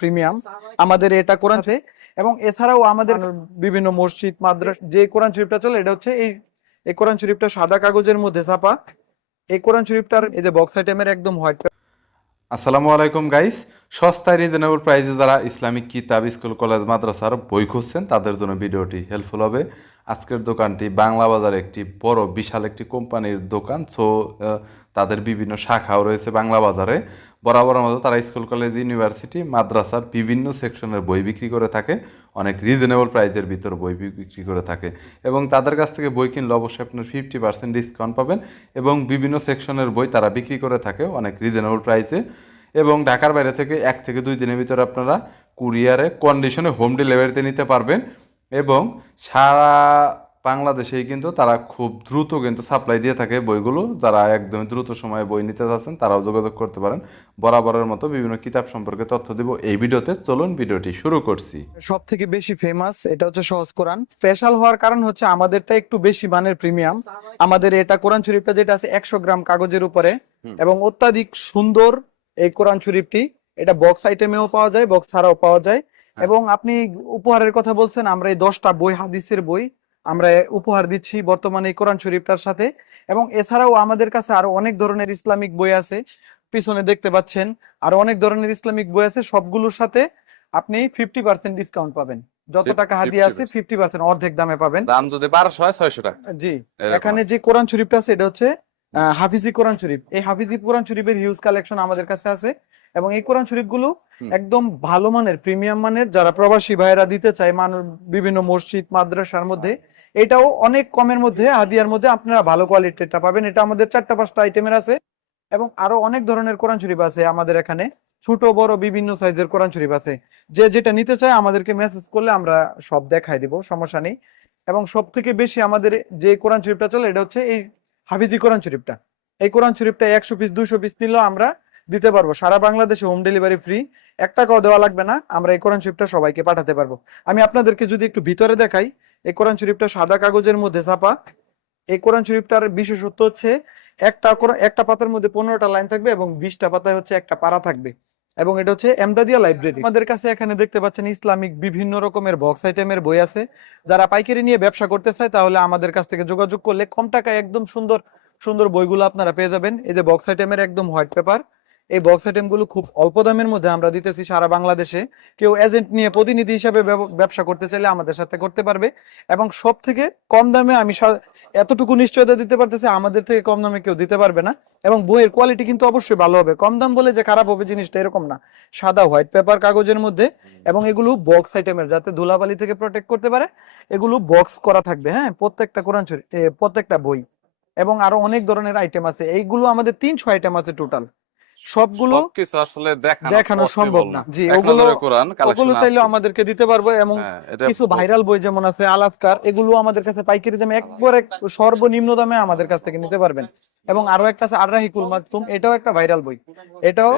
Premium আমাদের এটা কোরআন এবং এছাড়াও আমাদের বিভিন্ন মসজিদ মাদ্রাসা যে কোরআন শরীফটা চলে এটা হচ্ছে এই কোরআন শরীফটা সাদা কাগজের মধ্যে ছাপা। এই কোরআন শরীফটার এই যে বক্স আইটেমের একদম হোয়াইট। আসসালামু আলাইকুম গাইস। সস্তায় রিজনেবল প্রাইসে যারা ইসলামিক কিতাব স্কুল কলেজ মাদ্রাসার বই খুঁজছেন তাদের জন্য ভিডিওটি হেল্পফুল হবে। আজকের দোকানটি বাংলা বাজারে একটি বড় বিশাল একটি কোম্পানির দোকান। তাদের বিভিন্ন শাখাও রয়েছে বাংলা বাজারে। বরাবরের মতো তারা স্কুল কলেজ ইউনিভার্সিটি মাদ্রাসার বিভিন্ন সেকশনের বই বিক্রি করে থাকে, অনেক রিজনেবল প্রাইসের ভিতর বই বিক্রি করে থাকে এবং তাদের কাছ থেকে বই কিনলে অবশ্যই আপনার 50% ডিসকাউন্ট পাবেন এবং বিভিন্ন সেকশনের বই তারা বিক্রি করে থাকে অনেক রিজনেবল প্রাইসে এবং ঢাকার বাইরে থেকে 1 থেকে 2 দিনের ভিতরে আপনারা কুরিয়ারে কন্ডিশনে হোম ডেলিভারিতে নিতে পারবেন এবং সারা বাংলাদেশেই কিন্তু তারা খুব দ্রুত কিন্তু সাপ্লাই দিয়ে থাকে বইগুলো। যারা একদম দ্রুত সময়ে বই নিতে যাচ্ছেন তারাও যোগাযোগ করতে পারেন। বরাবরের মতো বিভিন্ন কিতাব সম্পর্কে তথ্য দিব এই ভিডিওতে। চলুন ভিডিওটি শুরু করছি। সব থেকে বেশি ফেমাস এটা হচ্ছে সহজ কোরআন। স্পেশাল হওয়ার কারণ হচ্ছে আমাদেরটা একটু বেশি মানের প্রিমিয়াম। আমাদের এটা কোরআন শরীফটা যেটা আছে 100 গ্রাম কাগজের উপরে এবং অত্যাধিক সুন্দর এই কোরআন শরীফটি। এটা বক্স আইটেমেও পাওয়া যায়, বক্স ছাড়াও পাওয়া যায়। এবং আপনি উপহারের কথা বলছেন, আমরা এই 10টা বই হাদিসের বই আমরা উপহার দিচ্ছি বর্তমানে এই কোরআন শরীফটার সাথে। এবং এছাড়াও আমাদের কাছে আরো অনেক ধরনের ইসলামিক বই আছে, পিছনে দেখতে পাচ্ছেন আরো অনেক ধরনের ইসলামিক বই আছে। সবগুলোর সাথে আপনি 50% ডিসকাউন্ট পাবেন। যত টাকা হাদিয়া আছে 50% অর্ধেক দামে পাবেন। দাম যদি 1200 হয় 600 টাকা। জি, এখানে যে কোরআন শরীফটা আছে এটা হচ্ছে হাফিজি কোরআন শরীফ। এই হাফিজি কোরআন শরীফের হিউজ কালেকশন আমাদের কাছে আছে এবং এই কোরআন শরীফগুলো একদম ভালো মানের প্রিমিয়াম মানের। যারা প্রবাসী ভাইয়েরা দিতে চায় মানুষ বিভিন্ন মসজিদ মাদ্রাসার মধ্যে, এটাও অনেক কমের মধ্যে হাদিয়ার মধ্যে আপনারা ভালো কোয়ালিটিটা পাবেন। এটা আমাদের 4-5টা আইটেমের আছে এবং আরো অনেক ধরনের কোরআন শরীফ আছে আমাদের এখানে। ছোট বড় বিভিন্ন সাইজের কোরআন শরীফ আছে। যে যেটা নিতে চায় আমাদেরকে মেসেজ করলে আমরা সব দেখাই দিব, সমস্যা নেই। এবং সব থেকে বেশি আমাদের যে কোরআন শরীফটা চলে এটা হচ্ছে এই হাফিজি কোরআন শরীফটা। এই কোরআন শরীফটা 100 পিস 200 পিস নিলেও আমরা দিতে পারবো। সারা বাংলাদেশে হোম ডেলিভারি ফ্রি, 1 টাকাও দেওয়া লাগবে না। আমরা এই কোরআন শরীফটা সবাইকে পাঠাতে পারবো। আমি আপনাদেরকে যদি একটু ভিতরে দেখাই, এই কোরআন শরীফটা সাদা কাগজের মধ্যে ছাপা। এই কোরআন শরীফটার বিশেষত্ব হচ্ছে একটা পাতার মধ্যে 15টা লাইন থাকবে এবং 20টা পাতায় হচ্ছে একটা পারা থাকবে। এবং এটা হচ্ছে এমদাদিয়া লাইব্রেরি। আমাদের কাছে এখানে দেখতে পাচ্ছেন ইসলামিক বিভিন্ন রকমের বক্স আইটেমের বই আছে। যারা পাইকারি নিয়ে ব্যবসা করতে চায় তাহলে আমাদের কাছ থেকে যোগাযোগ করলে কম টাকায় একদম সুন্দর সুন্দর বইগুলো আপনারা পেয়ে যাবেন। এই যে বক্স আইটেমের একদম হোয়াইট পেপার, এই বক্স আইটেম গুলো খুব অল্প দামের মধ্যে আমরা দিতেছি সারা বাংলাদেশে। কেউ এজেন্ট নিয়ে প্রতিনিধি হিসাবে ব্যবসা করতে চাইলে আমাদের সাথে করতে পারবে এবং সব থেকে কম দামে আমি এতটুকু নিশ্চয়তা দিতে পারতেছি আমাদের থেকে কম দামে কেউ দিতে পারবে না। এবং বইয়ের কোয়ালিটি কিন্তু অবশ্যই ভালো হবে। কম দাম বলে যে খারাপ হবে জিনিসটা এরকম না। সাদা হোয়াইট পেপার কাগজের মধ্যে এবং এগুলো বক্স আইটেমের, যাতে ধুলাবালি থেকে প্রোটেক্ট করতে পারে। এগুলো বক্স করা থাকবে, হ্যাঁ, প্রত্যেকটা কোরআন শরীফ প্রত্যেকটা বই। এবং আরো অনেক ধরনের আইটেম আছে। এইগুলো আমাদের 300 আইটেম আছে টোটাল। সবগুলো কিছু আসলে দেখানো সম্ভব না। জি, ওগুলো চাইলেও আমাদেরকে দিতে পারবো। এবং কিছু ভাইরাল বই যেমন আছে আলাস্কার, এগুলো আমাদের কাছে পাইকারি দামে একবারে সর্বনিম্ন দামে আমাদের কাছ থেকে নিতে পারবেন। এবং আরো একটা আছে আর-রাহিকুল মাকতুম, এটাও একটা ভাইরাল বই। এটাও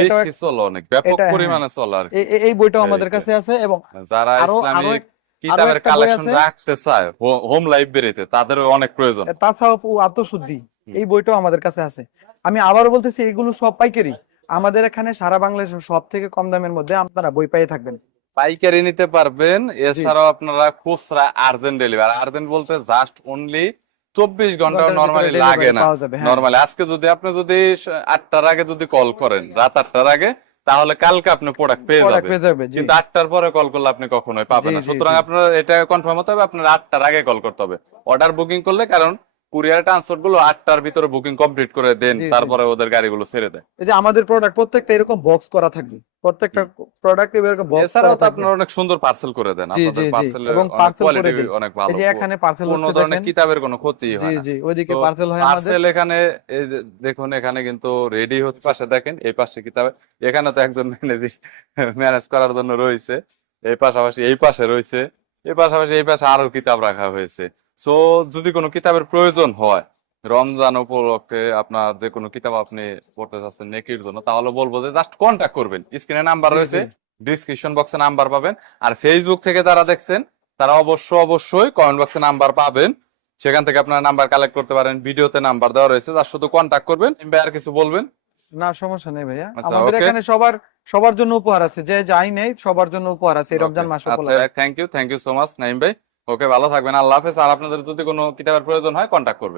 বেশি চলে, অনেক ব্যাপক পরিমাণে চলে আর কি। এই বইটাও আমাদের কাছে আছে। এবং যারা ইসলামিক কিতাবের কালেকশন রাখতে চায় হোম লাইব্রেরিতে তাদের অনেক প্রয়োজন। তাছাড়াও আত্মশুদ্ধি, এই বইটাও আমাদের কাছে আছে। আমি আবারও বলতেছি এগুলো সব পাইকারি। আমাদের এখানে সারা বাংলাদেশের সব থেকে কম দামের মধ্যে আপনারা বই পেয়ে থাকবেন। পাইকারি নিতে পারবেন। এছাড়াও আপনারা খুচরা আর্জেন্ট ডেলিভারি, আর্জেন্ট বলতে জাস্ট অনলি 24 ঘন্টা নরমালি লাগে না। নরমালি আজকে যদি আপনি 8টার আগে যদি কল করেন, রাত 8টার আগে, তাহলে কালকে আপনি প্রোডাক্ট পেয়ে যাবেন। কিন্তু 8টার পরে কল করলে আপনি কখনোই পাবেন না। সুতরাং আপনার এটা কনফার্ম হতে হবে, আপনার 8টার আগে কল করতে হবে অর্ডার বুকিং করলে। কারণ কুরিয়ার ট্রান্সপোর্ট গুলো 8টার ভিতরে বুকিং কমপ্লিট করে দেন, তারপরে ওদের গাড়িগুলো ছেড়ে দেয়। এই যে আমাদের প্রোডাক্ট প্রত্যেকটা এরকম বক্স করা থাকবে, প্রত্যেকটা প্রোডাক্ট এরকম বক্স করা থাকবে। আপনারা অনেক সুন্দর পার্সেল করে দেন। আপনাদের পার্সেলের কোয়ালিটি অনেক ভালো। এই যে এখানে পার্সেল কোনো ধরনের কিতাবের কোনো ক্ষতি হয় না। জি, ওইদিকে পার্সেল হয় আমাদের। পার্সেল এখানে দেখুন, এখানে কিন্তু রেডি হচ্ছে। পাশে দেখেন, এই পাশে কিতাব, এখানে তো একজন ম্যানেজ করার জন্য রয়েছে। এই পাশাপাশি এই পাশে রয়েছে, এই পাশাপাশি এই পাশে আরো কিতাব রাখা হয়েছে। সো যদি কোনো কিতাবের প্রয়োজন হয় রমজান উপলক্ষে, আপনার যে কোনো কিতাব আপনি পড়তে চাচ্ছেন নেকির জন্য, তাহলে বলবো যে জাস্ট কন্ট্যাক্ট করবেন। স্ক্রিনে নাম্বার রয়েছে, ডিসক্রিপশন বক্সে নাম্বার পাবেন। আর ফেসবুক থেকে যারা দেখছেন তারা অবশ্যই কমেন্ট বক্সে নাম্বার পাবেন, সেখান থেকে আপনারা নাম্বার কালেক্ট করতে পারেন। ভিডিওতে নাম্বার দেওয়া রয়েছে, তার শুধু কন্ট্যাক্ট করবেন। আর কিছু বলবেন? না, সমস্যা নেই ভাইয়া। আমাদের এখানে সবার সবার জন্য উপহার আছে, যে যাই নেই সবার জন্য উপহার আছে এই রমজান মাস আচ্ছা উপলক্ষে। Thank you so much Naim ভাই। ওকে, ভালো থাকবেন, আল্লাহ হাফেজ। আর আপনাদের যদি কোনো কিতাবের প্রয়োজন হয় কন্ট্যাক্ট করবেন।